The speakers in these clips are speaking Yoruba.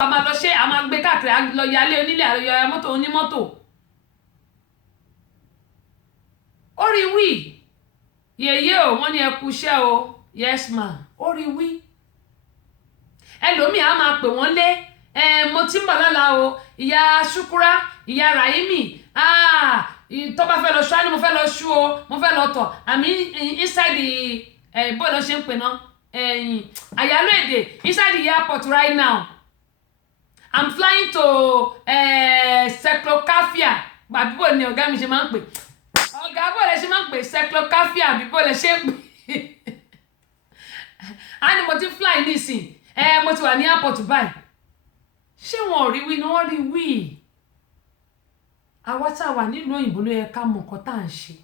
a máa lọ ṣe a máa gbé káàkiri a lọ yálé onílé àlọ mọ́tò onímọ́tò ó rí wí yèyé o wọ́n ní ẹ kú iṣẹ́ o yes ma ó rí wí ẹlòmíì á máa pè wọ́n lé mo ti ń bọ̀ lọ́la o ìyá ṣúkúrá ìyá Rahimi tó bá fẹ́ lọ ṣú á ní mo fẹ́ lọ ṣú o mo fẹ́ lọ tọ̀ àmì inside bó lọ ṣe ń pè náà àyálò èdè inside the airport right now I'm flying to Cyclocafia àbíbò ni ọ̀gá mi ṣe máa ń pè ọ̀gá bó lẹ ṣe máa ń pè Cyclocafia àbíbò lẹ ṣe ń pè á ní mo ti fly nísìn mo ti wà ní airport báyìí ṣé wọn ò rí wí ni wọ́n rí wí àwa tá a wà nílùú òyìnbó ló yẹ ká mọ nǹkan tá à ń ṣe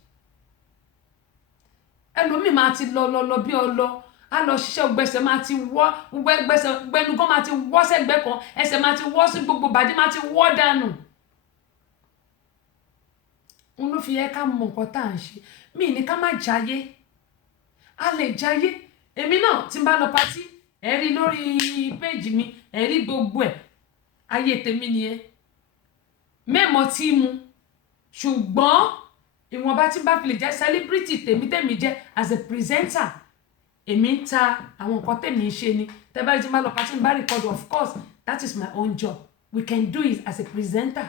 ẹlòmíì máa ti lọ bí ọlọ á lọ ṣiṣẹ́ gbẹ̀sẹ̀ máa ti wọ́ gbẹ̀sẹ̀ gbẹnugan máa ti wọ́ sẹ́gbẹ́ kan ẹsẹ̀ máa ti wọ́ sí gbogbo bàdí máa ti wọ́ dànù òun ló fi yẹ ká mọ nǹkan tá à ń ṣe mí ní ká má jayé a lè jayé èmi náà tí n bá lọ patí ẹ rí lórí péjì mi ẹ rí gbogbo ẹ ayé tèmi nìyẹn mẹ́mọ́ tí mu ṣùgbọ́n ìwọ̀nba tí bá fi lè jẹ́ celebrity tèmi jẹ́ as a presenter èmi ń ta àwọn nǹkan tèmi ń ṣe ni tẹ́bárí tí bá lọ pàṣẹ bá record of course that is my own job we can do it as a presenter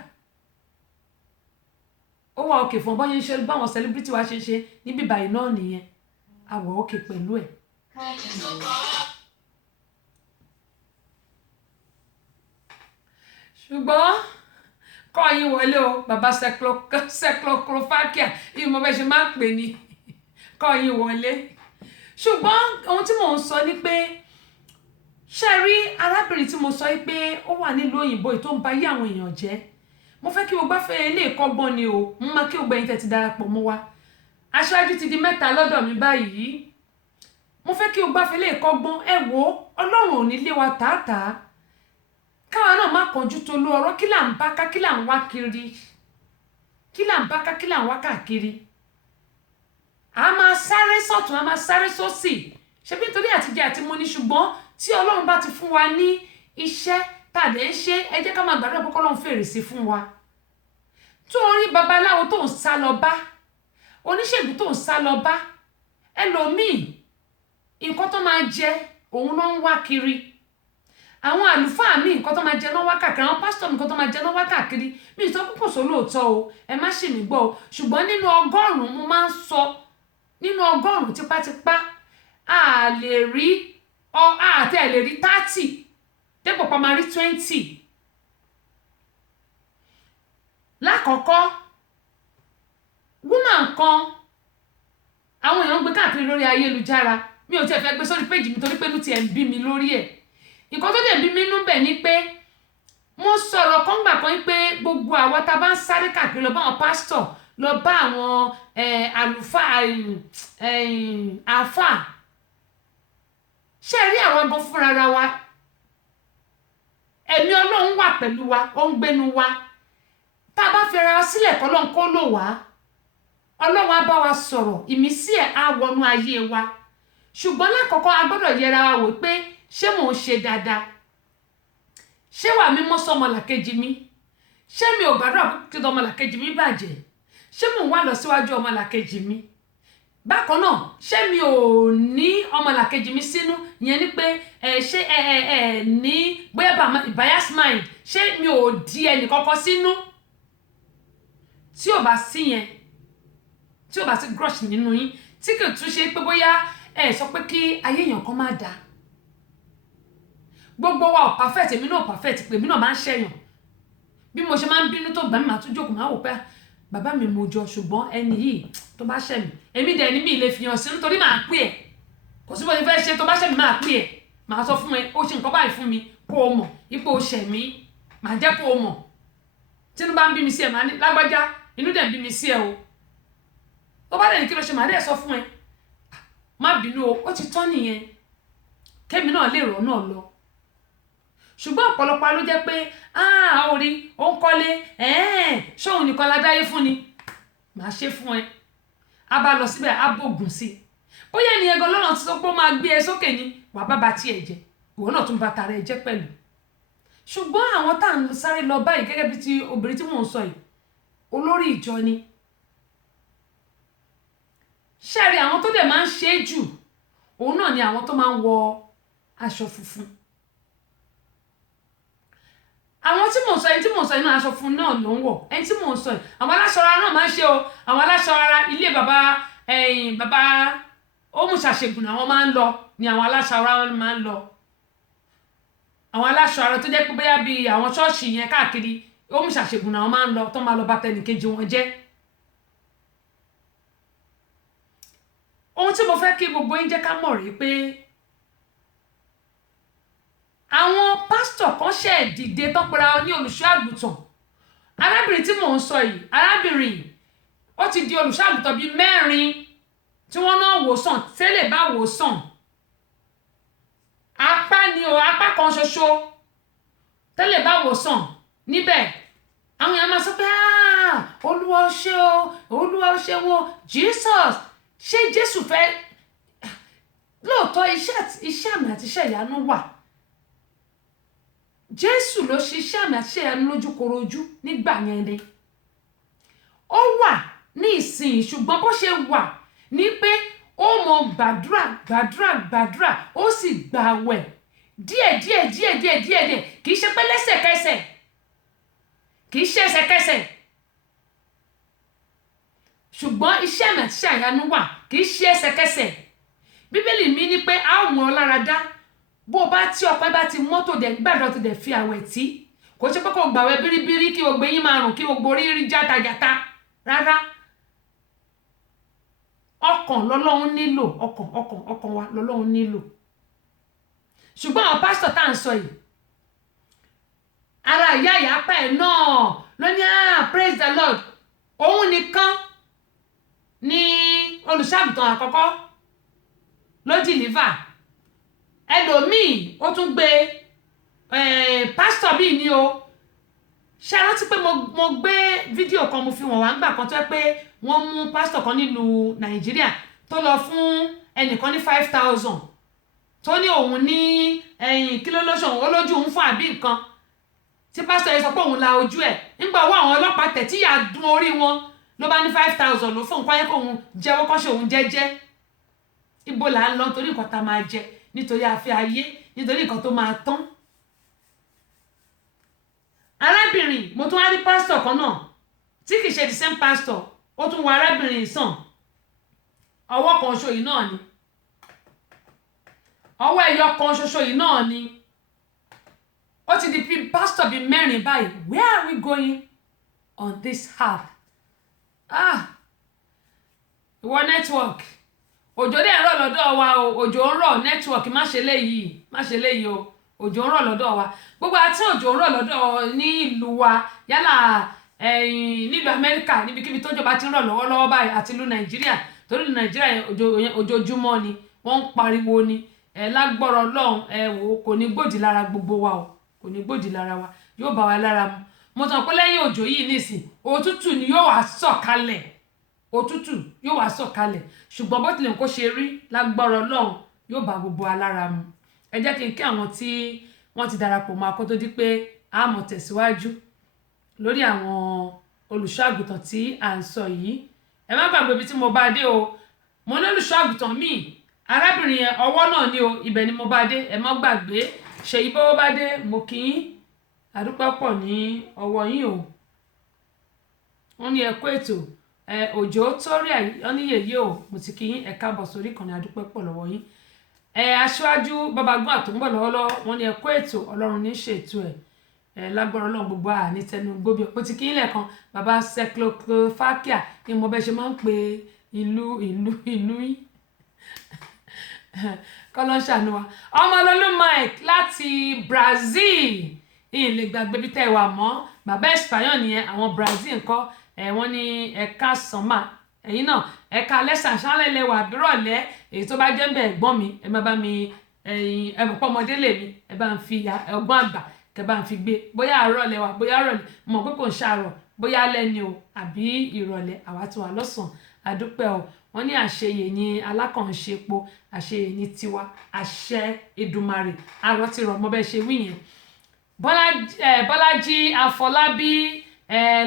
ó wà òkè fún bọ́yẹn ṣe báwọn celebrity wa ṣe ṣe níbí báyìí náà nìyẹn àwọ̀ òkè pẹ̀lú ẹ̀. ṣùgbọ́n kọ́ yín wọlé o bàbá Cyclocafia yìí mo fẹ́ ṣe máa ń pè ní kọ́ yín wọlé ṣùgbọ́n ohun tí mò ń sọ ni pé ṣe rí arábìnrin tí mo sọ pé ó wà nílùú òyìnbó tó ń ba ayé àwọn èèyàn jẹ́ mo fẹ́ kí o gbá fẹ́ ilé ìkọ́gbọ́n ni o mo máa kí o gbẹ̀yìn tẹ̀ ti darapọ̀ mọ́ wa aṣáájú ti di 3 lọ́dọ̀ mi báyìí mo fẹ́ kí o gbá fẹ́ ilé ìkọ́gbọ́n ẹ wo ọlọ́run ò ní lé wa tààtàá káwa náà má kánjú tó lú ọ̀rọ̀ kí là ń bá ká kí là ń wá kiri kí là ń bá ká kí là ń wá káàkiri a máa sáré sọ́tún a máa sáré sósì ṣebí nítorí àtijọ́ àti mo ní ṣùgbọ́n tí ọlọ́run bá ti fún wa ní iṣẹ́ tàdé ń ṣe ẹ jẹ́ ká máa gbàdúrà pé kọ́lọ́run fèrèsé fún wa tó orí babaláwo tó ń sá lọ bá oníṣègùn tó ń sá lọ bá ẹlòmíì nǹkan tó máa jẹ òun ló ń wá kiri àwọn àlùfáà mi nǹkan tó máa jẹ náà wá káàkiri àwọn pásítọ̀ mi nǹkan tó máa jẹ náà wá káàkiri mi ì sọ púpọ̀ sọ lóòótọ́ o ẹ má ṣì mí gbọ́ o ṣùgbọ́n nínú 100 mo máa ń sọ nínú 100 tipátipá a lè rí 30 dépò pa máa rí 20 lákọ̀ọ́kọ́ woman kan àwọn èèyàn ń gbé káàkiri lórí ayélujára mi ò tiẹ̀ fẹ́ gbé sórí péjì mi torí pé inú tiẹ̀ ń bí mi lórí ẹ̀ nǹkan tó dẹ̀ bí mi nú bẹ̀ ni pé mo sọ̀rọ̀ kan gbà kan pé gbogbo àwa tá a bá ń sáré káàkiri lọ bá àwọn pásítọ̀ lọ bá àwọn àlùfáà àáfàá ṣe rí àwọn ọgbọ́n fúnra wa ẹ̀mí ọlọ́run wà pẹ̀lú wa ó ń gbénu wa tá a bá fi ara wa sílẹ̀ kọ́lọ́n kó lò wá ọlọ́run á bá wa sọ̀rọ̀ ìmísí ẹ̀ á wọnú ayé wa ṣùgbọ́n lákọ̀ọ́kọ́ a gbọ́dọ̀ yẹra wa wò pé ṣé mò ń ṣe dáadáa ṣé wà mí mọ́ sọmọlàkejì mi ṣé mi ò gbàdúrà kí ọmọlàkejì mi bàjẹ́ ṣé mò ń wá lọ síwájú ọmọlàkejì mi bákan náà ṣé mi ò ní ọmọlàkejì mi sínú ìyẹn ni pé ṣé ní bóyá bias mind ṣé mi ò di ẹnì kankan sínú tí ò bá sí yẹn tí ò bá sí crush nínú yín tí kò tún ṣe pé bóyá sọ pé kí ayé èèyàn kan má dáa gbogbo wa ò perfect èmi náà perfect pé èmi náà máa ń ṣẹ̀yàn bí mo ṣe máa ń bínú tó gbà mí máa tún jókòó máa wò pé bàbá mi mo jọ ṣùgbọ́n ẹni yìí tó bá ṣẹ̀ mí èmi dẹ̀ ní mi lè fi hàn sí nítorí máa pè ẹ́ kò sí bó ṣe fẹ́ ṣe tó bá ṣẹ̀ mí máa pè ẹ́ máa sọ fún ẹ ó ṣe nǹkan báyìí fún mi kó o mọ̀ ipò ṣẹ̀ mí máa jẹ́ kó o mọ̀ tínú bá ń bí mi sí ẹ máa ní lágbájá inú dẹ̀ ń bí mi sí ẹ o tó bá dẹ̀ ní kí ló ṣe máa dẹ̀ sọ fún ẹ má bínú o ó ti tán nìyẹn kémi náà lè rọ̀ náà lọ ṣùgbọ́n ọ̀pọ̀lọpọ̀ ló jẹ́ pé orí ó ń kọ́lé ṣóun nìkan ládáyé fún ni màá ṣe fún ẹ a bá lọ síbẹ̀ á bògùn sí i bóyá ẹni ẹgan lọ́nà tí ó máa gbé ẹ sókè ni wà bá ba tiẹ̀ jẹ ìwọ náà tún bá tara ẹ jẹ́ pẹ̀lú ṣùgbọ́n àwọn tá à ń sáré lọ báyìí gẹ́gẹ́ bí ti obìnrin tí mò ń sọ yìí olórí ìjọ ni ṣẹ́ẹ̀rí àwọn tó dẹ̀ máa ń ṣe é jù òun náà ni àwọn tó máa ń wọ aṣọ funfun àwọn tí mò ń sọ ẹni tí mò ń sọ inú aṣọ funfun náà ló ń wọ̀ ẹni tí mò ń sọ yìí àwọn aláṣọ ara náà máa ń ṣe o àwọn aláṣọ ara ilé bàbá Òmùṣàṣègùn àwọn máa ń lọ ni àwọn aláṣọ ara máa ń lọ àwọn aláṣọ ara tó jẹ́ pé bóyá bíi àwọn ṣọ́ọ̀ṣì yẹn káàkiri Òmùṣàṣègùn àwọn máa ń lọ tó máa lọ bá tẹnìkejì wọn jẹ́ ohun tí mo fẹ́ kí gbogbo yín jẹ́ ká mọ̀ rí pé àwọn pásítọ̀ kan ṣe dìde tó pera ní olùṣọ́ àgùntàn arábìnrin tí mò ń sọ yìí arábìnrin ó ti di olùṣọ́ àgùntàn bíi 4 tí wọ́n náà wò sàn tẹ́lẹ̀ bá wò sàn apá ni o apá kan ṣoṣo tẹ́lẹ̀ bá wò sàn níbẹ̀ àwọn èèyàn máa sọ pé olúwa ó ṣe o olúwa ó ṣe wọn Jesus ṣé Jésù fẹ́ lóòótọ́ iṣẹ́ àmì àti iṣẹ́ ìyanu wà Jésù ló ṣe iṣẹ́ àmì àti iṣẹ́ ìyanu lójúkorojú nígbà yẹn ni ó wà ní ìsìn ṣùgbọ́n bó ṣe wà ní pé ó mọ gbàdúrà ó sì gbààwẹ̀ díẹ̀ kì í ṣe pé lẹ́sẹ̀kẹsẹ̀ kì í ṣe ẹsẹ̀kẹsẹ̀ ṣùgbọ́n iṣẹ́ àmì àti iṣẹ́ ìyanu wà kì í ṣe ẹsẹ̀kẹsẹ̀ bíbélì mi ní pé a ó mú ọ lára dá bó bá tí ọpẹ́ bá ti mọ́tò dẹ̀ gbàdúrà tó dẹ̀ fi àwẹ̀ tí kò ṣe pé kò gbàwẹ̀ bíríbírí kí gbogbo yín máa rùn kí gbogbo orí rí játajàta rárá ọkàn lọ́lọ́run nílò ọkàn wa lọ́lọ́run nílò ṣùgbọ́n àwọn pásítọ̀ tá à ń sọ yìí ara ìyá ìyápá ẹ̀ náà ló ní praise the Lord òun nìkan ní olùṣàgùtàn àkọ́kọ́ ló dìlíva ẹlòmíì ó tún gbé pásítọ̀ bíi ní o ṣe rántí pé mo gbé fídíò kan mo fi wọ̀n wá ń gbà kan tó yẹ pé wọ́n mú pásítọ̀ kan nílùú Nàìjíríà tó lọ fún ẹnìkan ní 5,000 tó ní òun ní kí ló lóṣù òun olójú òun fún àbí nǹkan tí pásítọ̀ yẹn sọ pé òun la ojú ẹ̀ nígbà owó àwọn ọlọ́pàá tẹ̀ tí yà dún orí wọn ló bá ní 5,000 ló fún nǹkan yẹn kó òun jẹ́wọ́ kọ́ṣe òun jẹ́jẹ́ ibo là ń lọ nítorí nǹkan tá máa jẹ nítorí afẹ́ ayé nítorí nǹkan tó máa tán arábìnrin mo tún wá rí pásítọ̀ kan náà tí kìí ṣe the same pastor ó tún wọ arábìnrin sàn ọwọ́ kan ṣoṣo yìí náà ni ọwọ́ ẹyọ kan ṣoṣo yìí náà ni ó ti di pastor bíi 4 báyìí where are we going on this half ìwọ network òjò dẹ̀ ń rọ̀ lọ́dọ̀ wa o òjò ń rọ̀ network má ṣe léyìí o òjò ń rọ̀ lọ́dọ̀ wa gbogbo àti òjò ń rọ̀ lọ́dọ̀ ní ìlú wa yálà nílùú Amẹ́ríkà níbikíbi tó jọba ti ń rọ̀ lọ́wọ́lọ́wọ́ báyìí àti ìlú Nàìjíríà torí ìlú Nàìjíríà ojoojúmọ́ ni wọ́n ń pariwo ni lágbọ́rọ̀ Ọlọ́run wò kò ní gbòdì lára gbogbo wa o kò ní gbòdì lára wa yóò bá wa lára mu mo tàn pé lẹ́yìn òjò yìí nísìn òtútù ni yóò wá sọ̀kalẹ̀ òtútù yóò wá sọ̀kalẹ̀ ṣùgbọ́n bó tilẹ̀ kó ṣe rí lágbọ́rọ̀ Ọlọ́run yóò bá gbogbo wa lára mu ẹ jẹ́ kí n kí àwọn tí wọ́n ti darapọ̀ mọ́ akó tó di pé a mọ̀ tẹ̀síwájú lórí àwọn olùṣọ́ àgùntàn tí à ń sọ yìí ẹ má gbàgbé ibi tí mo bá dé o mo ní olùṣọ́ àgùntàn míì arábìnrin yẹn ọwọ́ náà ni o ibẹ̀ ni mo bá dé ẹ má gbàgbé ṣèyí bọ́wọ́ bá dé mo kí yín àdúpẹ́ pọ̀ ní ọwọ́ yín o wọ́n ní ẹ kú ètò òjò tórí àyọ́níyèyé o mo ti kí yín ẹ káàbọ̀ sórí ìkànnì àdúpẹ́ pọ̀ lọ́wọ́ yín aṣáájú babagun àtúnbọ̀ lọ́wọ́lọ́wọ́ wọ́n ní ẹ kú ètò ọlọ́run ní ṣètò ẹ̀ lágbára ọlọ́run gbogbo ní tẹnu gbóbi mo ti kí yín lẹ́ẹ̀kan baba Czechoslovakia ni mo bẹ́ ṣe máa ń pe ìlú yín kọ́lọ́ ṣàánú wa ọmọlólú Mike láti Brazil ìyìn lè gbàgbé bí tẹ́ ẹ wà mọ́ bàbá Espanyol nìyẹn àwọn Brazil ńkọ́ wọ́n ní ẹ̀ka sánmà ẹ̀yin náà ẹ̀ka lẹ́sàn ṣálẹ̀ lẹ́wà àbírọ̀lẹ́ èyí tó bá jẹ́ bẹ́ẹ̀ ẹ̀gbọ́n mi ẹ má bá mi ẹ̀mọ̀pọ̀ ọmọdé lè mi ẹ bá ń fi ọgbọ́n àgbà kẹ bá ń fi gbé bóyá àárọ̀ lẹ́wà bóyá àárọ̀ mọ̀ pé kò ń ṣàárọ̀ bóyá alẹ́ ni o àbí ìrọ̀lẹ́ àwa tí wà lọ́sàn-án àdúpẹ́ o wọ́n ní àṣeyè ní alákànṣepo àṣeyè ní tiwa àṣẹ Èdùmàrè àrọ́ ti rọ̀ mọ́ bẹ́ẹ̀ ṣe wí yẹn Bọ́lájí Afọlábí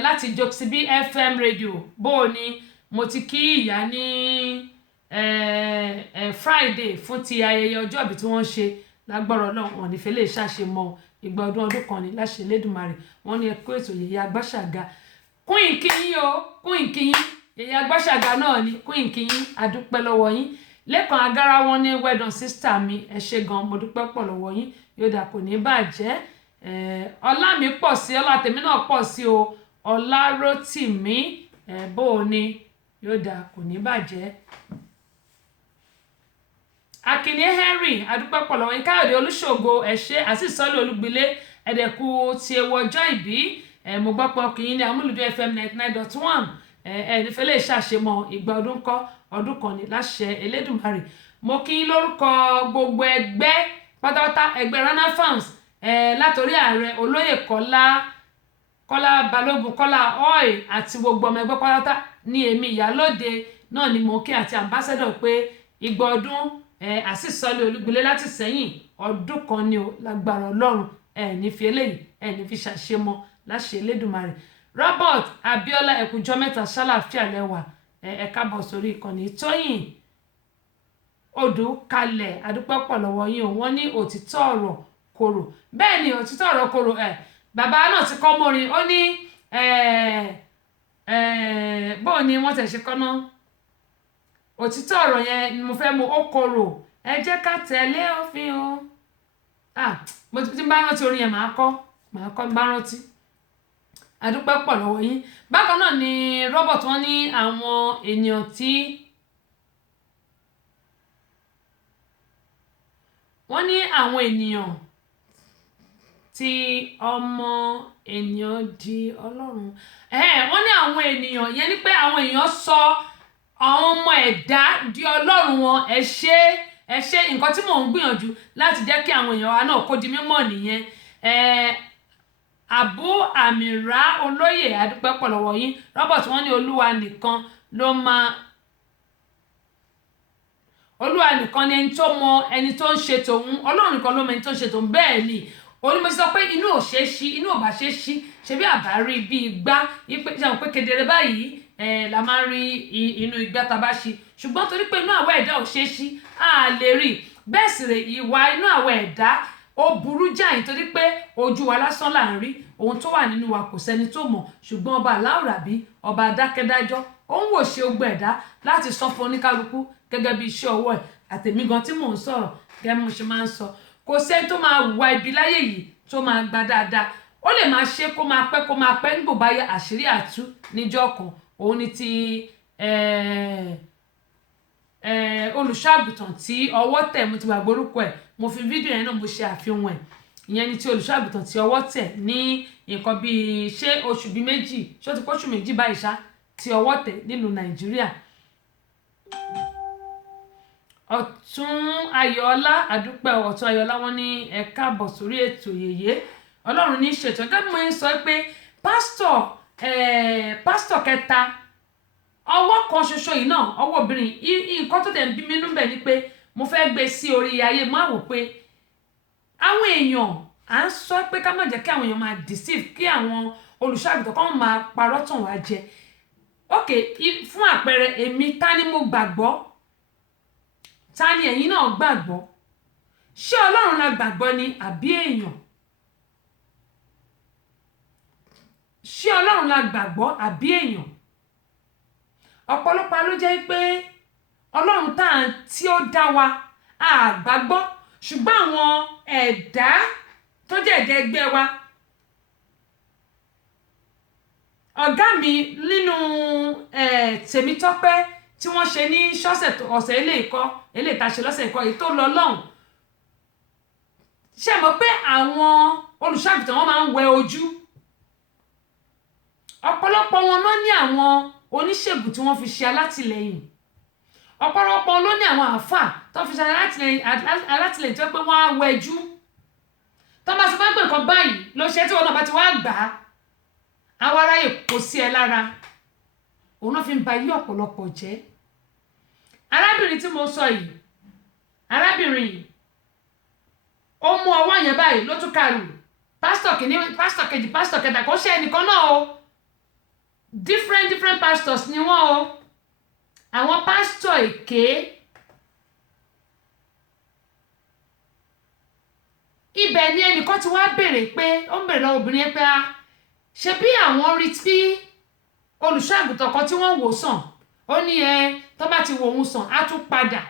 láti Jokesibi FM radio bó o ní mo ti kí ìyá ní Friday fún ti ayẹyẹ ọjọ́ ìbí tí wọ́n ṣe lágbọ́rọ̀ náà wọ́n ní fẹ́lẹ́ ṣàṣemọ́ ìgbà ọdún kan ní láṣẹ Elédùmarè wọ́n ní ẹkú ètò Yèyé Agbáṣàga kún ìkíyín o kún ìkíyín Yèyé Agbáṣàga náà ní kún ìkíyín adúpẹ́ lọ́wọ́ yín Lẹ́kan Agárá wọn ní well done sister mi ẹ ṣé gan mo dúpẹ́ pọ̀ lọ́wọ́ yín yóò dà kò ní bàjẹ́ ọlá mi pọ̀ sí ọlá tèmi náà pọ̀ sí o Ọlárótìmí bó o ní yóò dà kò ní bàjẹ́ Akíní Henry adúpẹ́ pọ̀ lọ́wọ́ yín Káyọ̀dé Olúṣògo ẹ ṣé àṣìṣọ́lé Olúgbilé ẹ̀dẹ̀kú ti ewu ọjọ́ ìbí mo gbọ́ pé ọkùnrin ní Amúlùdún FM 99.1 nífẹ̀lẹ́ ṣàṣemọ́ ìgbà ọdún kan ní láṣẹ Elédùmarè mo kí yín lórúkọ gbogbo ẹgbẹ́ pátápátá ẹgbẹ́ Rana Farms látòrí ààrẹ olóyè Kọ́lá Balógun Kọ́lá oil àti gbogbo ọmọ ẹgbẹ́ pátápátá ní èmi ìyálóde náà ni mo kí àti ambassador pé ìgbà ọdún àṣìṣọ́lé Olúgbilé láti sẹ́yìn ọdún kan ni ó lágbára Ọlọ́run ní fi eléyìí ní fi ṣàṣemọ́ láṣẹ Elédùmarè Robert Abiola ẹkùjọ mẹ́ta ṣàlàfíà lẹ́wà ẹ káàbọ̀ sórí ìkànnì Tóyìn odù kalẹ̀ adúpẹ́ pọ̀ lọ́wọ́ yín o wọ́n ní òtítọ́ ọ̀rọ̀ korò bẹ́ẹ̀ ni òtítọ́ ọ̀rọ̀ korò bàbá náà ti kọ́ mọ́rin ó ní bóun ni wọ́n tẹ̀ ṣe kọ́ náà òtítọ́ ọ̀rọ̀ yẹn ni mo fẹ́ mú ó korò ẹ jẹ́ ká tẹ̀lé òfin o mo ti bá rántí orin yẹn màá kọ́ bá rántí adúpẹ́ pọ̀ lọ́wọ́ yín bákan náà ni Robert wọ́n ní àwọn ènìyàn tí wọ́n ní àwọn ènìyàn tí ọmọ ènìyàn di Ọlọ́run wọ́n ní àwọn ènìyàn yẹn ni pé àwọn èèyàn sọ àwọn ọmọ ẹ̀dá di Ọlọ́run wọn ẹ ṣé nǹkan tí mò ń gbìyànjú láti jẹ́ kí àwọn èèyàn wa náà kó di mímọ̀ nìyẹn Abu Amira olóyè adúpẹ́ pọ̀ lọ́wọ́ yín Robert wọ́n ní Olúwa nìkan ni ẹni tó mọ ẹni tó ń ṣe tòun Ọlọ́run nìkan ló mọ ẹni tó ń ṣe tòun bẹ́ẹ̀ ni onímọ̀ sọ pé inú ò ṣe é ṣí inú ò bá ṣe é ṣí ṣe bí àbárí bí igbá ṣàwọn pé kedere báyìí la máa ń rí inú igbá tá a bá ṣí ṣùgbọ́n torí pé inú àwọ̀ ẹ̀dá ò ṣe é ṣí a lè rí bẹ́ẹ̀ sì rè ìwà inú àwọ̀ ẹ̀dá ó burú jáì torí pé ojú wa lásán là ń rí ohun tó wà nínú wa kò sẹ́ni tó mọ̀ ṣùgbọ́n ọba aláwùrábí ọba adákẹ́dájọ́ ó ń wò ṣe ogbó ẹ̀dá láti sọ fún oníkálukú gẹ́gẹ́ bí iṣẹ́ ọwọ́ ẹ̀ àtèmi gan tí mò ń sọ̀rọ̀ gẹ́gẹ́ bí mo ṣe máa ń sọ kò sẹ́ni tó máa hùwà ibi láyé yìí tó máa gba dáadáa ó lè máa ṣe kó máa pẹ́ nígbò báyà àṣírí àtú níjọ́ kan òun ni ti olùṣọ́àgùtàn tí ọwọ́ tẹ̀ mo ti gbàgbé orúkọ ẹ̀ mo fi fídíò yẹn náà mo ṣe àfihàn ẹ̀ ìyẹn ni ti olùṣọ́àgùtàn tí ọwọ́ tẹ̀ ní nǹkan bíi ṣé oṣù bíi méjì ṣó ti pọ́ṣù méjì báyìí ṣá tí ọwọ́ tẹ̀ nílùú Nàìjíríà Ọ̀tún Ayọ̀ọ́lá àdúpẹ́ Ọ̀tún Ayọ̀ọ́lá wọn ní ẹ káàbọ̀ sórí ètò Yèyé Ọlọ́run ní ṣètò gẹ́gẹ́ bí mo ń sọ pé pásítọ̀ kẹta ọwọ́ kan ṣoṣo yìí náà ọwọ́ obìnrin nǹkan tó tẹ̀ ń bí mi nínú bẹ̀ ni pé mo fẹ́ gbé sí orí ayé máa wò pé àwọn èèyàn à ń sọ pé ká má jẹ́ kí àwọn èèyàn máa deceive kí àwọn olùṣọ́àgùtàn kan máa parọ́ tàn wá jẹ ok fún àpẹẹrẹ èmi ta ni mo gbàgbọ́ ta ni ẹ̀yin náà gbàgbọ́ ṣé Ọlọ́run la gbàgbọ́ ni àbí èèyàn ṣé Ọlọ́run la gbàgbọ́ àbí èèyàn ọ̀pọ̀lọpọ̀ ló jẹ́ pé Ọlọ́run tí ó dá wa a gbàgbọ́ ṣùgbọ́n àwọn ẹ̀dá tó jẹ́ ẹ̀dá ẹgbẹ́ wa ọ̀gá mi nínú Tèmítọ́pẹ́ tí wọ́n ṣe ní ọ̀sẹ̀ eléyìí tá a ṣe lọ́sẹ̀ ìkọ́ èyí tó lọ lọ́hùn ṣe mọ̀ pé àwọn olùṣọ́àgùtàn wọn máa ń wẹ ojú ọ̀pọ̀lọpọ̀ wọn náà ní àwọn oníṣègùn tí wọ́n fi ṣe alátìlẹyìn ọ̀pọ̀lọpọ̀ ló ní àwọn àáfà tó fi ṣe alátìlẹyìn tó pé wọ́n á wẹjú tó bá ti máa ń pè nǹkan báyìí ló ṣe tí wọn náà bá ti wá gbà á àwọn aráyè kò sí ẹ lára òun náà fi ń ba yí ọ̀pọ̀lọpọ̀ jẹ́ arábìnrin tí mo sọ yìí arábìnrin yìí ó mú ọwọ́ yẹn báyìí ló tún kàrù pásítọ̀ kìíní pásítọ̀ kejì pásítọ̀ kẹta kò ṣe ẹnìkan náà o different pastors ni wọ́n o àwọn pásítọ̀ èké ibẹ̀ ni ẹnìkan ti wá béèrè pé ó ń béèrè lọ́wọ́ obìnrin yẹn pé ṣe bí àwọn rí tí olùṣọ́ àgùntàn kan tí wọ́n wò sàn ó ní tó bá ti wò òun sàn á tún padà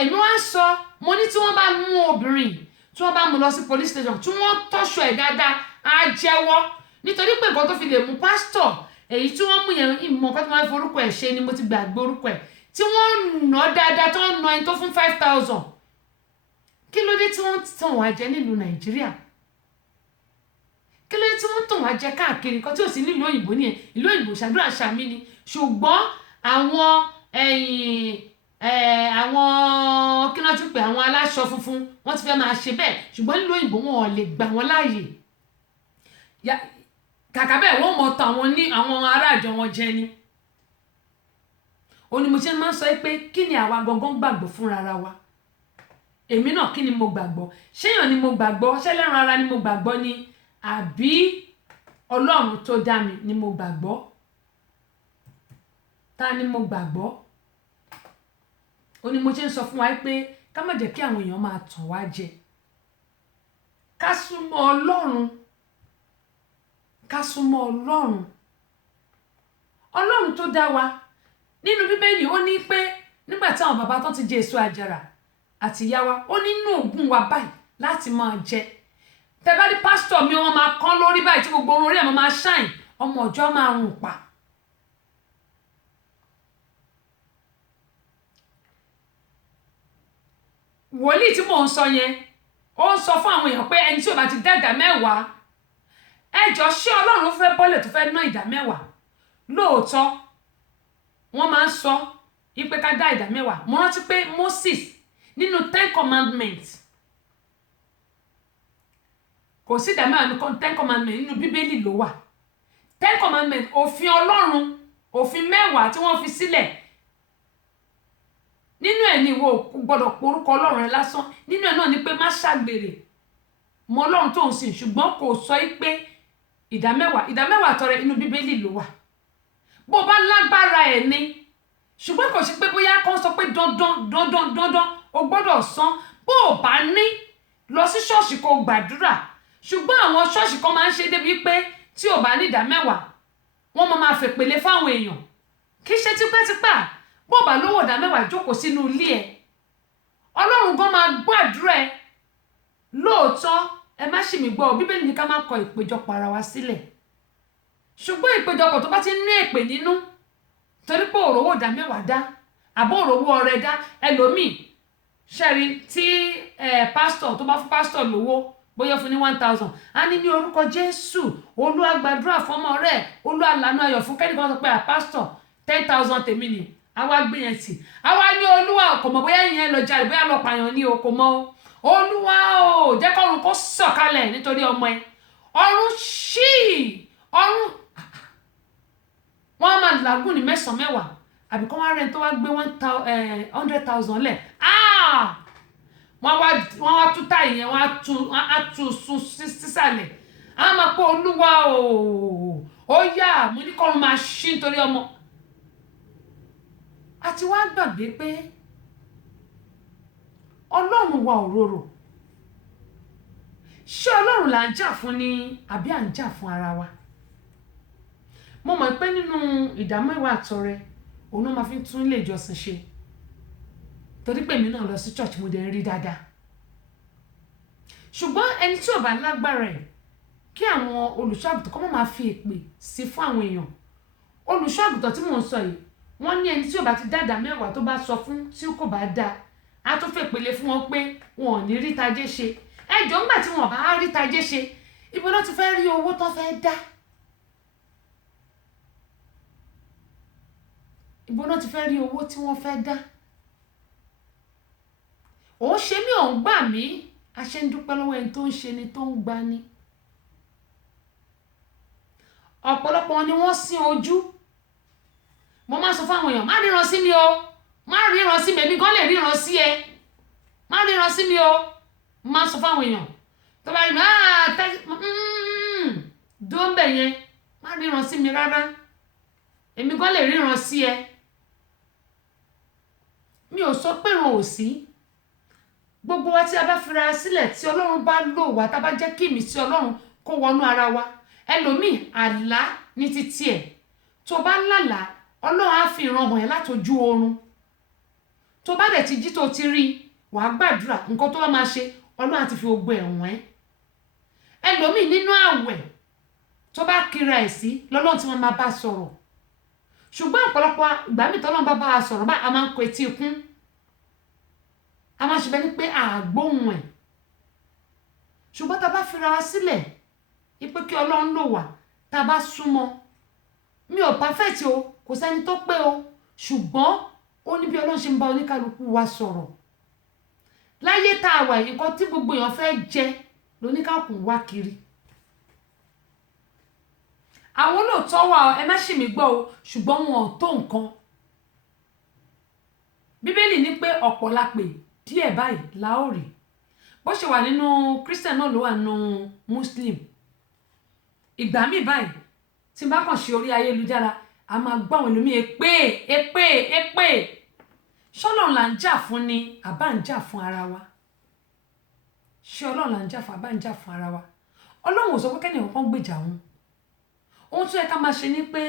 èmi wá sọ mo ní tí wọ́n bá mú obìnrin tí wọ́n bá mú lọ sí police station tí wọ́n tọ́ṣọ ẹ̀ dáadáa á jẹ́wọ́ nítorí pé nǹkan tó fi lè mú pásítọ̀ èyí tí wọ́n mú yẹn ìmọ̀ nǹkan tó máa ń forúkọ ẹ̀ ṣe ni mo ti gbàgbé orúkọ ẹ̀ tí wọ́n nà dáadáa tó ń nà ẹni tó fún 5,000 kí ló dé tí wọ́n tàn wá jẹ nílùú Nàìjíríà kí ló dé tí wọ́n tàn wá jẹ káàkiri nǹkan tí ò sí nílùú òyìnbó nìyẹn ìlú òyìnbó ṣàdúrà ṣàmì ni ṣùgbọ́n àwọn kí wọ́n ti pè àwọn aláṣọ funfun wọ́n ti fẹ́ máa ṣe bẹ́ẹ̀ ṣùgbọ́n nílùú òyìnbó wọn ò lè gbà wọ́n láàyè kàkà bẹ́ẹ̀ wọ́n mọ̀ tán àwọn ará àjọ wọn jẹ ni ó ní mo ṣe máa ń sọ pé kí ni àwa gangan gbàgbọ́ fúnra ara wa èmi náà kí ni mo gbàgbọ́ ṣéyàn ni mo gbàgbọ́ ṣẹlẹ́ran ara ni mo gbàgbọ́ ni àbí Ọlọ́run tó dá mi ni mo gbàgbọ́ ta ni mo gbàgbọ́ ó ní mo ṣe ń sọ fún wa pé ká má jẹ́ kí àwọn èèyàn máa tàn wá jẹ ká súnmọ́ Ọlọ́run Ọlọ́run tó dá wa nínú Bíbélì ó ní pé nígbà tí àwọn bàbá tó ti jẹ èso àjàrà àti ìyá wa ó nínú ògùn wa báyìí láti máa jẹ tẹ́bá rí pásítọ̀ mi wọ́n máa kán lórí báyìí tí gbogbo orun orí ẹ̀ máa ṣáìn ọmọ ọjọ́ máa rùn pa wòlíì tí mò ń sọ yẹn ó ń sọ fún àwọn èèyàn pé ẹni tí ò bá ti dá ìdá mẹ́wàá ẹjọ́ ṣé Ọlọ́run fẹ́ bọ́lẹ̀ tó fẹ́ ná ìdá mẹ́wàá lóòótọ́ wọ́n máa ń sọ ipe ká dá ìdá mẹ́wàá mo rántí pé Moses nínú 10 commandments kò sí ìdá mẹ́wàá nínú 10 commandments nínú Bíbélì ló wà 10 commandments òfin Ọlọ́run òfin mẹ́wàá tí wọ́n fi sílẹ̀ nínú ẹ̀ ni ìwọ gbọ́dọ̀ porúkọ Ọlọ́run rẹ lásán nínú ẹ̀ náà ni pé má ṣàgbèrè mọ Ọlọ́run tó ń sìn ṣùgbọ́n kò sọ pé ìdá mẹ́wàá tọrẹ inú Bíbélì ló wà bó bá lágbára ẹ̀ ni ṣùgbọ́n kò sí pé bóyá kan sọ pé dandan o gbọ́dọ̀ san bó o bá ní lọ sí ṣọ́ọ̀ṣì kó gbàdúrà ṣùgbọ́n àwọn ṣọ́ọ̀ṣì kan máa ń ṣe débi pé tí o bá ní ìdá mẹ́wàá wọ́n máa fèpèlé fáwọn èèyàn kì í ṣe tipẹ́tipẹ́ bó o bá lówó ìdá mẹ́wàá jókòó sínú ilé ẹ̀ Ọlọ́run gan máa gbàdúrà ẹ lóòótọ́ ẹ má ṣì mí gbọ́ Bíbélì ní ká má kọ ìpéjọpọ̀ ara wa sílẹ̀ ṣùgbọ́n ìpéjọpọ̀ tó bá ti ní èpè nínú torí pé òrówó ìdá mẹ́wàá dá àbó òrówó ọrẹ dá ẹlòmíì ṣẹ́rí tí pásítọ̀ tó bá fún pásítọ̀ lówó bóyá fún ní 1,000 á ní orúkọ Jésù Olúwa gbàdúrà fọmọ rẹ̀ Olúwa lànà ayọ̀ fún kẹ́nìkan sọ pé pásítọ̀ 10,000 tèmi ni àwa gbìyànjú àwa ní Olúwa kò mọ̀ bóyá ìyẹn lọ jalè bóyá lọ pààyàn ní o kò mọ̀ Olúwa o jẹ́ kọ́run kó sọ̀kalẹ̀ nítorí ọmọ ẹ ọ̀run ṣí ọ̀run wọ́n á máa làágùn ní 9 mẹ́wàá àbí kọ́ wá rẹ̀ tó wá gbé 100,000 lẹ̀ wọ́n wá tún táyì yẹn wọ́n á tún sun sísàlẹ̀ á máa pé Olúwa o ó yá mo ní kọ́run máa ṣí nítorí ọmọ àti wá gbàgbé pé Ọlọ́run wa òróró ṣé Ọlọ́run là ń jà fún ni àbí à ń jà fún ara wa mo mọ̀ pé nínú ìdá mẹ́wàá àtọrẹ òun máa fi tún ilé ìjọsìn ṣe torí pé èmi náà lọ sí church mo dẹ̀ ń rí dáadáa ṣùgbọ́n ẹni tí ò bá lágbára ẹ̀ kí àwọn olùṣọ́ àgùntàn kọ́ máa fi èpè sí fún àwọn èèyàn olùṣọ́ àgùntàn tí mò ń sọ yìí wọ́n ní ẹni tí ò bá ti dá ìdá mẹ́wàá tó bá sọ fún tí kò bá dáa a tún fèpèlé fún wọn pé wọn ò ní rí tajé ṣe ẹjọ́ ńgbà tí wọn bá rí tajé ṣe ibo ló ti fẹ́ rí owó tó fẹ́ dá ibo ló ti fẹ́ rí owó tí wọ́n fẹ́ dá òun ṣe mí òun gbà mí a ṣe ń dúpẹ́ lọ́wọ́ ẹni tó ń ṣe ni tó ń gbà ni ọ̀pọ̀lọpọ̀ ni wọ́n sín ojú mo máa sọ fún àwọn èèyàn má ríran sí mi o má ríran sí mi èmi gan lè ríran sí ẹ má ríran sí mi o máa sọ fún àwọn èèyàn tó bá rí dóńbẹ̀ yẹn má ríran sí mi rárá, èmi gan lè ríran sí ẹ. Mi ò sọ pé ìran ò sí, gbogbo wa tí a bá fira sílẹ̀ tí Ọlọ́run bá lò wá, tá bá jẹ́ kí ìmísí Ọlọ́run kó wọnú ara wa, ẹlòmíì àlá ní títí ẹ̀, tó bá lálàá Ọlọ́run á fi ìran hàn ẹ́ látojú oorun, tó bá dẹ̀ ti jí tó ti rí wàá gbàdúrà, nǹkan tó bá máa ṣe Ọlọ́run á ti fi gbogbo ẹ̀ wọ̀n ẹ́. ẹlòmíì nínú àwẹ̀ tó bá kira ẹ̀ sí lọ́lọ́run tí wọ́n máa bá sọ̀rọ̀, ṣùgbọ́n ọ̀pọ̀lọpọ̀ ìgbà mi tọ́lọ́run bá bá a sọ̀rọ̀ bá a máa ń kọ etí ikún, a máa ṣe bẹ́ẹ̀ ni pé àgbóhùn ẹ̀. ṣùgbọ́n tá a bá fira wa sílẹ̀ ipé kí Ọlọ́run lò wá, tá a bá súnmọ́, mi ò perfect o, kò sẹ́ni tó pé o, ṣùgbọ́n ó ní bí Ọlọ́run ṣe ń bá oníkálukú wa sọ̀rọ̀. láyé tá a wà yìí, nǹkan tí gbogbo èèyàn fẹ́ jẹ lóníkálukú wá kiri. àwọn olóòótọ́ wà ẹ má ṣì mí gbọ́ o, ṣùgbọ́n wọn ò tó nǹkan. bíbélì ní pé ọ̀pọ̀ la pè, díẹ̀ báyìí la ó rí. bó ṣe wà nínú Christian náà ló wà nínú Muslim. ìgbà míì báyìí tí n bá kàn ṣe orí ayélujára, a máa gbọ́ àwọn ẹlòmíì èpè. ṣọ́lọ́run là ń jà fún ni àbá ń jà fún ara wa? ṣé Ọlọ́run là ń jà fún àbá ń jà fún ara wa? Ọlọ́run ò sọ pé kẹ́nìyàn kan gbèjà wọn. ohun tó yẹ ká máa ṣe ni pé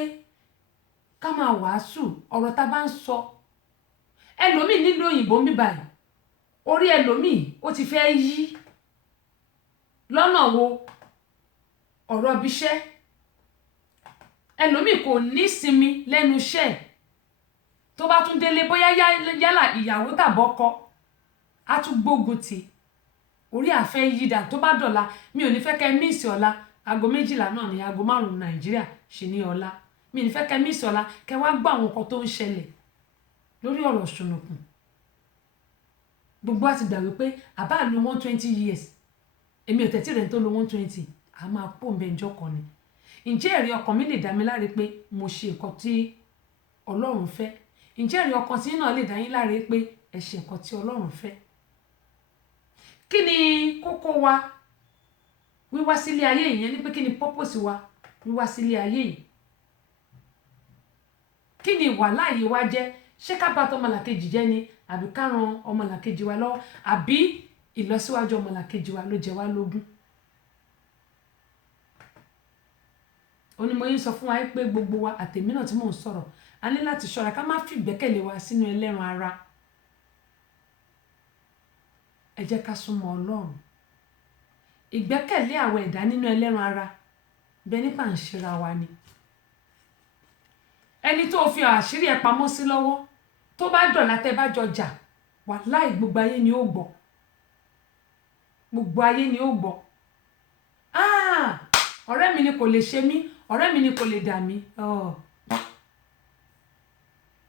ká máa wàásù ọ̀rọ̀ tá a bá ń sọ. ẹlòmíì nílùú òyìnbó ń bí báyìí, orí ẹlòmíì ó ti fẹ́ yí lọ́nà wo? ọ̀rọ̀ ibiṣẹ́. ẹlòmíì kò ní sinmi lẹ́nu iṣẹ́, tó bá tún délé bóyá yálà ìyàwó tàbọ́kọ á tún gbógun tì, orí àfẹ́ yí dà. tó bá dọ̀la, mi ò ní fẹ́ kẹ́ míìsì ọ̀la, aago 12 náà ni aago 5 Nàìjíríà ṣe ní ọ̀la. mi ò ní fẹ́ kẹ́ míìsì ọ̀la, kẹ́ wá gbọ́ àwọn nǹkan tó ń ṣẹlẹ̀ lórí ọ̀rọ̀ ṣùnùkùn. gbogbo àti gbà wípé àbá lo 120 years, èmi ò tẹ̀tí rẹ̀ tó lo 120, a máa pò ń bẹ ìjọ kan ni. ǹjẹ́ ẹ̀rí ọkàn mi lè dá mi láre pé mo ṣe nǹkan tí Ọlọ́run fẹ́? ǹjẹ́ ẹ̀rí ọkàn tí náà lè dá yín láre pé ẹ ṣe nǹkan tí Ọlọ́run fẹ́? kí ni kókó wa wíwá sílé ayé yìí? ní pé kí ni purpose wa wíwá sílé ayé yìí? kí ni ìwà láàyè wa jẹ́? ṣé ká bá tọmọlàkejì jẹ́ ni, àbí ká ran ọmọlàkejì wa lọ́wọ́, àbí ìlọsíwájú ọmọlàkejì wa ló jẹ wá lógún? onímọ̀ yín sọ fún wa pé gbogbo wa, àtèmi náà tí mò ń sọ̀rọ̀, a ní láti ṣọ́ra ká má fi ìgbẹ́kẹ̀lé wa sínú ẹlẹ́ran ara. ẹ jẹ́ ká súnmọ́ Ọlọ́run. ìgbẹ́kẹ̀lé àwọn ẹ̀dá nínú ẹlẹ́ran ara bẹ́ẹ̀ nípa ń ṣera wa ni. ẹni tó fi àṣírí ẹ̀ pamọ́ sí lọ́wọ́, tó bá dọ̀la tẹ́ bá jọ jà, wàláhì gbogbo ayé ni ó gbọ́. gbogbo ayé ni ó gbọ́. ọ̀rẹ́ mi ni kò lè ṣe mí, ọ̀rẹ́ mi ni kò lè dà mí.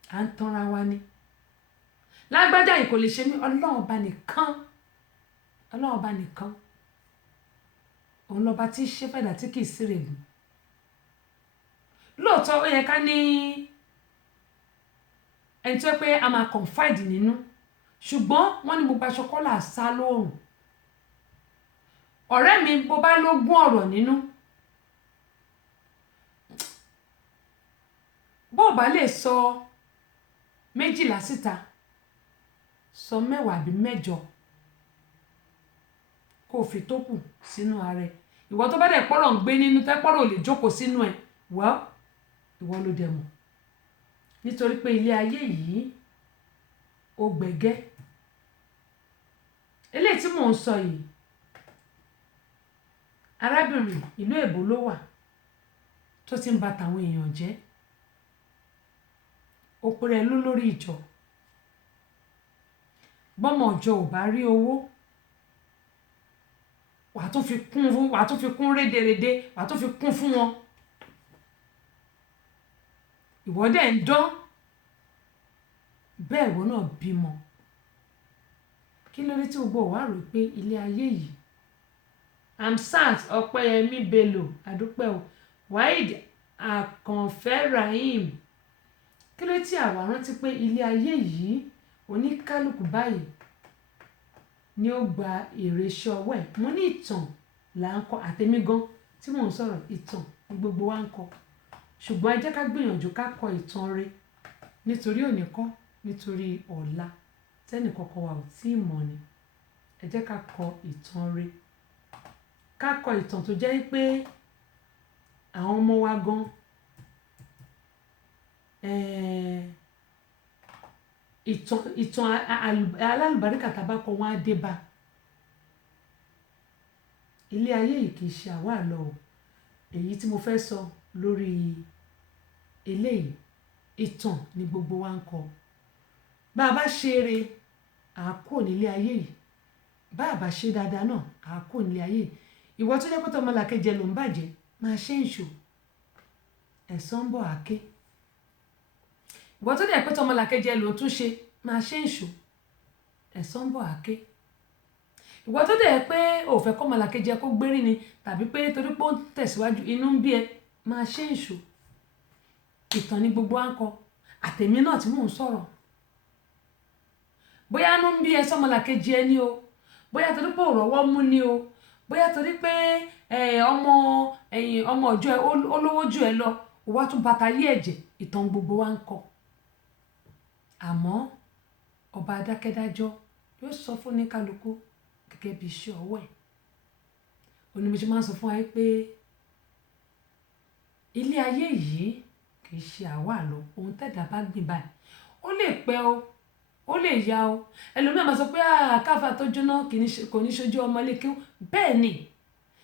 à ń tanra wa ni. lágbájá yìí kò lè ṣe mí, Ọlọ́run ọba nìkan, Ọlọ́run ọba nìkan. òun lọ́ba tí ṣe fẹ́dà tí kì í sí règùn. lóòótọ́ ó yẹ ká ní ẹni tó pé a máa confide nínú, ṣùgbọ́n wọ́n ní gbogbo aṣọ kọ́là sá lóòrùn. ọ̀rẹ́ mi bó bá lógún ọ̀rọ̀ nínú, bó bá lè sọ 12 síta, sọ 10 àbí 8 kó fi tó kù sínú ara ẹ̀. ìwọ tó bá dẹ̀ pọ́rọ̀ ń gbé nínú, tẹ́pọ́rọ̀ ò lè jókòó sínú ẹ̀, well, ìwọ ló dẹ̀ mọ̀. nítorí pé ilé ayé yìí ó gbẹ̀gẹ́. eléyìí tí mò ń sọ yìí, arábìnrin ìlú èbó ló wà tó ti ń ba tàwọn èèyàn jẹ́. ó pèrè ló lórí ìjọ. bọ́mọ ìjọ ò bá rí owó, wàá tún fi kún rédèrèdè, wàá tún fi kún fún wọn. ìwọ dẹ̀ ń dán, bẹ́ẹ̀ ìwọ náà bímọ. kí ló dé tí gbogbo wa rò pé ilé ayé yìí, Amsat Ọpẹ́yẹmí Bello àdúpẹ́ o, Waheed Àkànfẹ́ Rahim, kí ló tí àwa rántí pé ilé ayé yìí oníkálukú báyìí ni ó gba èrè iṣẹ́ ọwọ́ ẹ̀? mo ní ìtàn là ń kọ, àtẹ̀mí gan tí mò ń sọ̀rọ̀, ìtàn ní gbogbo wa ń kọ. Ṣùgbọ́n ẹ jẹ́ ká gbìyànjú ká kọ ìtàn rere nítorí òní kọ́, nítorí ọ̀la tẹ́nì kankan wa ò tí ì mọ̀ ni. Ẹ jẹ́ ká kọ ìtàn rere, ká kọ ìtàn tó jẹ́ pé àwọn ọmọ wa gan ìtàn alálùbáríkà tá bá kọ wọn á dé bá. Ilé ayé yìí kì í ṣe àwa lọ o. Èyí tí mo fẹ́ sọ lórí eléyìí, ìtàn ni gbogbo wa ń kọ. Bá a bá ṣe eré, à á kúrò nílé ayé yìí. Bá a bá ṣe dáadáa náà, à á kúrò nílé ayé yìí. Ìwọ tó jẹ́ pé tọmọlàkejì ló ń bàjẹ́, máa ṣe ìṣó, ẹ̀san ń bọ̀ á ké. Ìwọ tó jẹ́ pé tọmọlàkejì ló ń tún ṣe, máa ṣe ìṣó, ẹ̀san ń bọ̀ á ké. Ìwọ tó jẹ́ pé ò fẹ́ kọ́ ọmọlàkejì kó gbérí ni, tàbí pé torí pé ó ń tẹ̀síwájú inú ń bí ẹ, máa ṣe ìṣó. Ìtàn ni gbogbo wa ń kọ, àtẹ̀mí náà tí mò ń sọ̀rọ̀. Bóyá inú ń bí ẹ sọ́mọlàkejì ẹ ní o, bóyá torí pé ò rọ́wọ́ mú ní o, bóyá torí pé ọmọ ọjọ́ ẹ ó lówó jù ẹ lọ, ó wá tún bàtà yí ẹ̀jẹ̀, ìtàn gbogbo wa ń kọ. Àmọ́ ọba adákẹ́dájọ́ yóò sọ fún ní kálukú gẹ́gẹ́ bí iṣẹ́ ọwọ́ ẹ̀. Òní mo ṣe máa ń sọ fún wa pé ilé ayé yìí kì í ṣe àwa lọ. Ohun tẹ́dà bá gbìn báyìí, ó lè pẹ́ o, ó lè yá o. Ẹlòmíràn máa sọ pé káfà tó jóná kò ní ṣojú ọmọ ilé kí ó. Bẹ́ẹ̀ ni,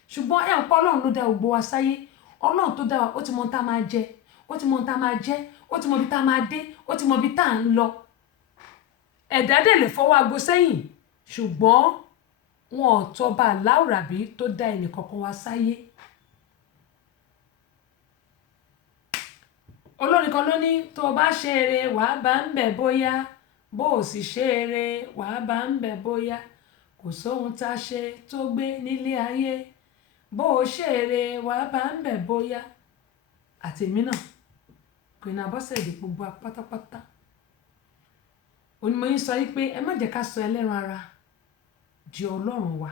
ṣùgbọ́n ẹ̀ ń pa Ọlọ́run ló dá gbogbo wa sáyé. Ọlọ́run tó dá wa, ó ti mọ ohun tá máa jẹ, ó ti mọ ohun tá máa jẹ, ó ti mọ ibi tá máa dé, ó ti mọ ibi tá ń lọ. Ẹ̀dá dẹ̀ lè fọwọ́ aago sẹ́yìn, ṣùgbọ́n wọn ò tọba aláwùrábí tó dá ẹnì kankan wá sáyé. Olórin kan ló ní tó bá ṣe eré wàá bá ń bẹ̀ bóyá, bó o sì ṣe eré wàá bá ń bẹ̀ bóyá, kò sóhun tá ṣe tó gbé nílé ayé, bó o ṣe eré wàá bá ń bẹ̀ bóyá. Àtẹ̀mí náà, Queen Abọ́sẹ̀dé gbogbo pátápátá. Onímọ̀ yín sọ pé ẹ má jẹ́ ká sọ ẹlẹ́ran ara di Ọlọ́run wa.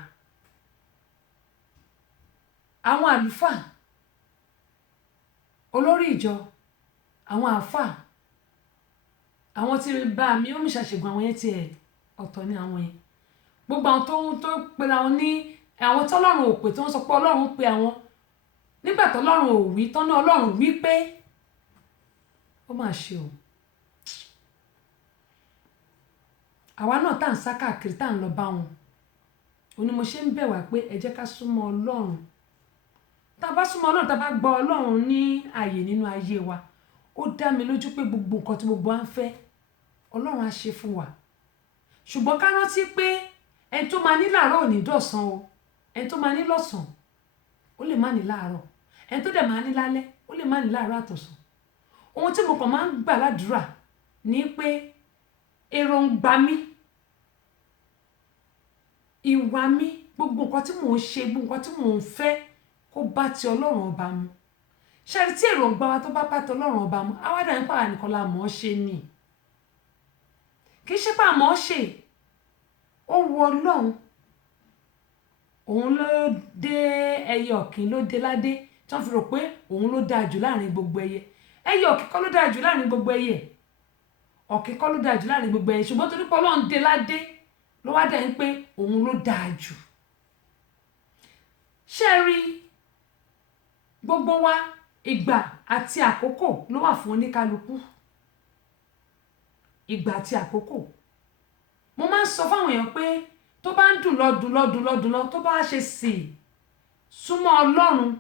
Àwọn àlùfáà, olórí ìjọ, àwọn àfáà, àwọn tí bá mi ó mi ṣàṣègùn, àwọn yẹn ti ẹ̀ ọ̀tọ̀ ní àwọn yẹn. Gbogbo àwọn tó pera wọn ní àwọn tọ́lọ́run ò pè, tí wọ́n sọ pé Ọlọ́run pè àwọn. Nígbà tọ́lọ́run ò wí, tọ́nà Ọlọ́run wí pé ó máa ṣe o. Àwa náà tá ń sá káàkiri tá ń lọ bá wọn. Òní mo ṣe ń bẹ̀ wá pé ẹ jẹ́ ká súnmọ́ Ọlọ́run. Tá bá súnmọ́ Ọlọ́run, tá bá gba Ọlọ́run ní ààyè nínú ayé wa, ó dá mi lójú pé gbogbo nǹkan tí gbogbo wa ń fẹ́, Ọlọ́run á ṣe fún wa. Ṣùgbọ́n ká rántí pé ẹni tó máa ní láàárọ̀ ò ní dọ̀sán o. Ẹni tó máa ní lọ́sàn ó lè má ní láàárọ̀. Ẹni tó dẹ̀ máa ní lálẹ́ ó lè má ní láàárọ̀ àtọ̀sán. Ohun tí mo kàn máa ń gbà ládùúrà ni pé èròǹgbà mi, ìwà mi, gbogbo nǹkan tí mò ń ṣe, gbogbo nǹkan tí mò ń fẹ́ kó bá ti Ọlọ́run ọba mu. Ṣẹ́ni tí èròǹgbà wa tó bá ti Ọlọ́run ọba mu, àwa dà ń pàrà nìkan la mọ̀ ọ́ ṣe ni. Kì í ṣe pé a mọ̀ ọ́ ṣe. Ó wu Ọlọ́run. Òun ló dé ẹyẹ ọ̀kín ló dé ládé tí wọ́n fi rò pé òun ló dáa jù láàrin gbogbo ẹyẹ. Ẹyẹ ọ̀kín kọ́ ló dáa jù láàrin gbogbo ẹyẹ. Ọ̀kín kọ́ ló dáa jù láàrin gbogbo ẹyẹ. Ṣùgbọ́n torí pé Ọlọ́run dé ládé ló wá dẹ̀ ń pé òun ló dáa jù. Ṣé rí gbogbo wa, ìgbà àti àkókò ló wà fún oníkálukú. Ìgbà àti àkókò. Mo máa ń sọ fáwọn èèyàn pé tó bá ń dùn lọ, tó bá ṣe sì súnmọ́ Ọlọ́run,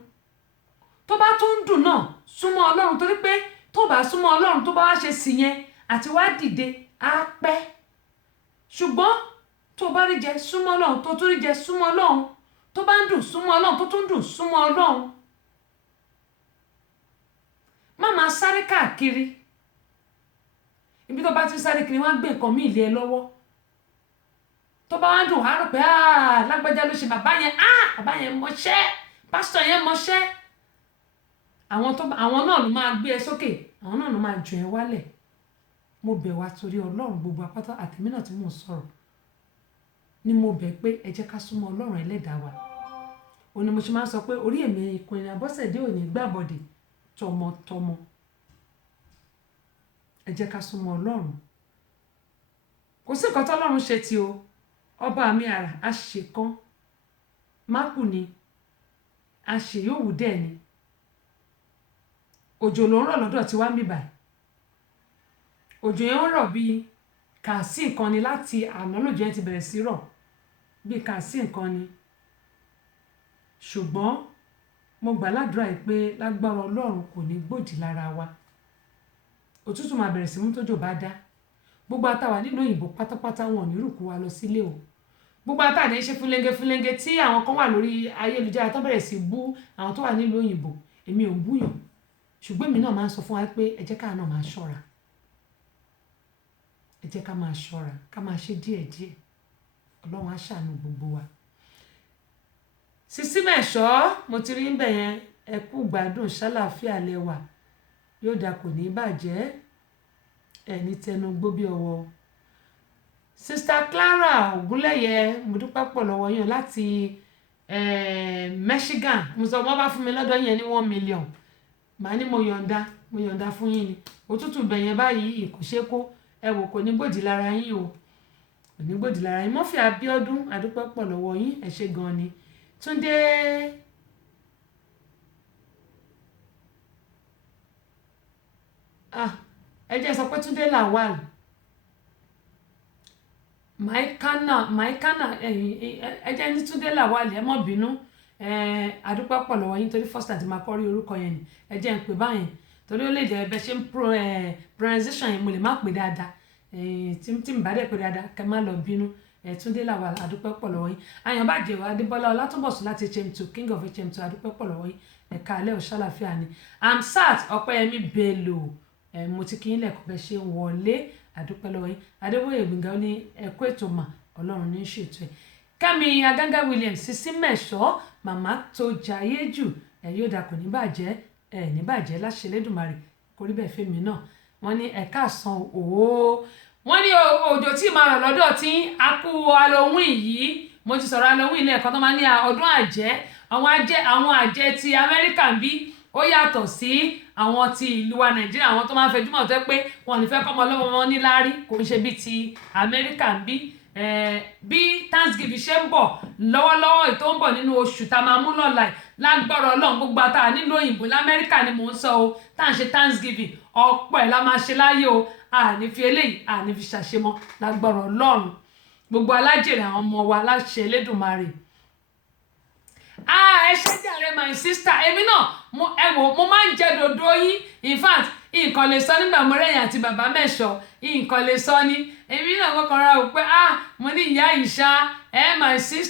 tó bá tún ń dùn náà súnmọ́ Ọlọ́run, torí pé tó bá súnmọ́ Ọlọ́run tó bá ṣe sì yẹn àti wá dìde á pẹ́. Ṣùgbọ́n tó bá rí jẹ súnmọ́ Ọlọ́run, tó tún rí jẹ súnmọ́ Ọlọ́run, tó bá ń dùn súnmọ́ Ọlọ́run, tó tún dùn súnmọ́ Ọlọ́run. Má máa sáré káàkiri. Ibi tó bá ti sáré kiri wọ́n á gbé nǹkan mí ilé ẹ lọ́wọ́. Tó bá wá dùn á rò pé lágbájá ló ṣe bàbá yẹn mọṣẹ́, pásítọ̀ yẹn mọṣẹ́. Àwọn náà ló máa gbé ẹ sókè, àwọn náà ló máa jù ẹ wálẹ̀. Mo bẹ̀ wá torí Ọlọ́run gbogbo apáta àtẹ̀mí náà tí mò ń sọ̀rọ̀ ni mo bẹ̀ pé ẹ jẹ́ ká súnmọ́ Ọlọ́run ẹlẹ́dàá wa. òun ni mo ṣe máa ń sọ pé orí èmi Queen Abọ́sẹ̀dé ò ní gbàbọ̀dè tọmọtọmọ. Ẹ jẹ́ ká súnmọ́ Ọlọ́run. Kò sí nǹkan tọ́lọ́run ṣe tí o, ọba mi àrà àṣekán mákù ni àṣeyọ̀wù dẹ̀ ni. Òjò ló ń rọ̀ lọ́dọ̀ tí wá ń bíbà. Òjò yẹn ń rọ̀ bíi kàsí nǹkan ni láti àná lòjò yẹn ti bẹ̀rẹ̀ sí rọ̀ bíi kàsí nǹkan ni. Ṣùgbọ́n mo gbà ládùúrà yìí pé lágbára Ọlọ́run kò ní gbòdì lára wa. Òtútù máa bẹ̀rẹ̀ sí mú tójò bá dá. Gbogbo àtàwà nílùú òyìnbó pátápátá wọn ò ní rùkú wa lọ sílé o. Gbogbo àtàdé ṣe fúlẹ́ńgẹ́ tí àwọn kan wà lórí ayélujára tó bẹ̀rẹ̀ sí bú àwọn tó wà nílùú òyìnbó. Èmi ò ń búyàn. Ṣùgbọ́n èmi náà máa ń sọ fún wa pé ẹ jẹ́ ká náà máa ṣọ́ra. Ẹ jẹ́ ká máa ṣọ́ra, ká máa ṣe díẹ̀díẹ̀. Ọlọ́run á ṣàánú gbogbo wa. Sisi Mẹ́ṣọ́, mo ti rí ń bẹ̀ yẹn, ẹ kú gbádùn ṣàlàáfíà lẹ́wà. Yóò dà kò ní bàjẹ́. Ẹni tẹnu gbó bí ọwọ́. Sister Clara Ògúnlẹ̀yẹ, mo dúpẹ́ pọ̀ lọ́wọ́ yín láti Michigan. Mo sọ wọ́n bá fún mi lọ́dọ̀ yẹn ní 1 million. Màá ní mo yọ̀ǹda fún yín ni. Òtútù bẹ̀ yẹn báyìí kò ṣe kó. Ẹ wò kò ní gbòdì lára yín o. Kò ní gbòdì lára yín. Murphy Abíọ́dún, a dúpẹ́ pọ̀ lọ́wọ́ yín. Ẹ ṣé gan ni. Túndé ẹ jẹ́ sọ pé Túndé Lawal maikana ẹ jẹ́ ní Túndé Lawal ẹ má bínú. A dúpẹ́ pọ̀ lọ́wọ́ yín torí first time tí máa kọ́ rí orúkọ yẹn ni. Ẹ jẹ́ ń pè báyìí torí ó lè jẹ́ ẹbẹ̀ ṣe ń pronunciation yẹn mo lè má pè dáadáa. Tí n bá dẹ̀ pè dáadáa kẹ́ má lọ bínú. Túndé Lawal, a dúpẹ́ pọ̀ lọ́wọ́ yín. Àyànbájẹ́ Adébọ́lá Ọlátúnbọ̀sún láti HM2 King of HM2, a dúpẹ́ pọ̀ lọ́wọ́ yín. Ẹ̀ka alẹ́ ò ṣàlàáfíà ni. Amsat Ọpẹ́yẹmí Bello, mo ti kí yín lẹ́kọ̀ọ́ bẹ́ẹ̀ ṣe wọlé. A dúpẹ́ lọ́wọ́ yín. Adébóyè Gbìngàn ní ẹ̀kú ètò mà Ọlọ́run ní ṣètò ẹ̀. Kẹ́mi Aganga Williams, Sisi Mẹ́ṣọ́, màmá tó jayé jù, yóò dà kò ní bàjẹ́ láṣẹ Elédùmarè kó rí bẹ́ẹ̀ fẹ́mi náà. Wọ́n ní ẹ̀ka àsán òó. Wọ́n ní òjò tí máa rọ̀ lọ́dọ̀ tí a kú Halloween yìí. Mo ti sọ̀rọ̀ Halloween lẹ́ẹ̀kan tó máa ní ọdún àjẹ́. Àwọn àjẹ́ ti Amẹ́ríkà ń bí ó yàtọ̀ sí àwọn ti ìlú wa Nàìjíríà. Àwọn tó máa ń fẹjú mọ́ tó pé wọn ò ní fẹ́ kọ́mọ lọ́wọ́ wọn ní láárí kò ń ṣe bí ti Amẹ́ríkà ń bí. Bí Thanksgiving ṣe ń bọ̀ lọ́wọ́lọ́wọ́ ètò ń bọ̀ nínú oṣù tá a máa mú lọ́la lágbára Ọlọ́run gbogbo àtàwọn nílùú òyìnbó l'Amẹ́ríkà ni mò ń sọ o tá à ń ṣe Thanksgiving ọ̀pọ̀ ẹ̀ la máa ṣe láyé o. Àní fi eléyìí àní fi ṣàṣemọ́ lágbára Ọlọ́run gbogbo alájèrè àwọn ọmọ wa láṣẹ Elédùmarè. Ẹ ṣé jàre my sister. Èmi náà mo máa ń jẹ dòdò yín. In fact nǹkan lè sọ nígbà mo rẹ̀yìn àti bàbá Mẹ́ṣọ́ nǹkan lè sọ ní. Èmi náà kọ́kọ́ ra ò pé mo ní ìyá ìṣá my sister.